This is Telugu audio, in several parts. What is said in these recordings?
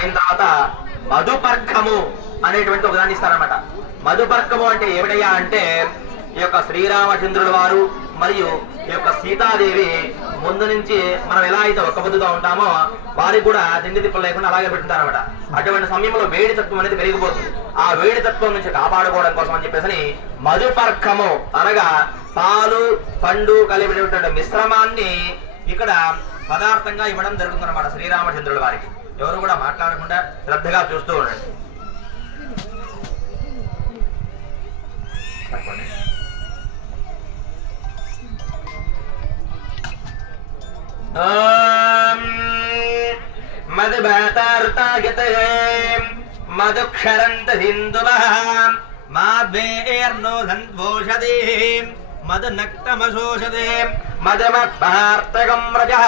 అయిన తర్వాత మధుపర్కము అనేటువంటి ఒకదాన్ని ఇస్తారనమాట. మధుపర్కము అంటే ఏమిటయ్యా అంటే ఈ యొక్క శ్రీరామచంద్రుల వారు మరియు ఈ యొక్క సీతాదేవి ముందు నుంచి మనం ఎలా అయితే ఒక్క పొద్దుగా ఉంటామో వారికి కూడా తిండి తిప్పలు లేకుండా అలాగే పెట్టుకుంటారనమాట. అటువంటి సమయంలో వేడి తత్వం అనేది పెరిగిపోతుంది. ఆ వేడి తత్వం నుంచి కాపాడుకోవడం కోసం అని చెప్పేసి మధుపర్కము అనగా పాలు పండు కలిపినటువంటి మిశ్రమాన్ని ఇక్కడ పదార్థంగా ఇవ్వడం జరుగుతుందన్నమాట శ్రీరామచంద్రుల వారికి. ఎవరు కూడా మాట్లాడకుండా శ్రద్ధగా చూస్తూ ఉండండి. మధుభాతారుతాగతే మధుక్షరంత హిందువః మాద్వేర్నోధన్వోషదే మధునక్తమశోషదే మధుమద్భార్తకం రజః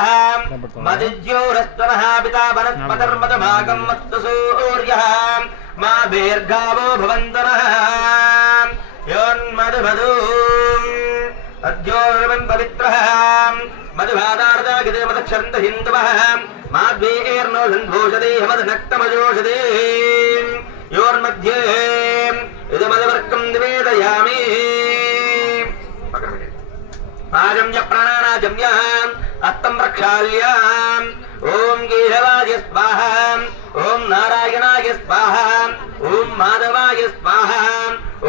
మధుజ్యోరస్త్వనః పితా వనస్పతిర్మధుభాగం మత్తు సూర్యః మా దీర్ఘావో భవంతనః యోన్మధుమధు అద్యోర్వం పవిత్రః మధుభాతార్తాగతే మధుక్షరంత హిందువః మాద్వేర్నోధన్వోషదే మధునక్తమశోషదే యోర్मध्ये ఇదమధువర్కం నివేదయామి. ఆజమ్య ప్రాణానాజమ్య అస్తం ప్రక్షాళ్య ఓం కేశవాయ స్వాహ ఓం నారాయణాయ స్వాహ ఓం మాధవాయ స్వాహ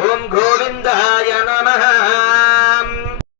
ఓం గోవిందాయ నమః.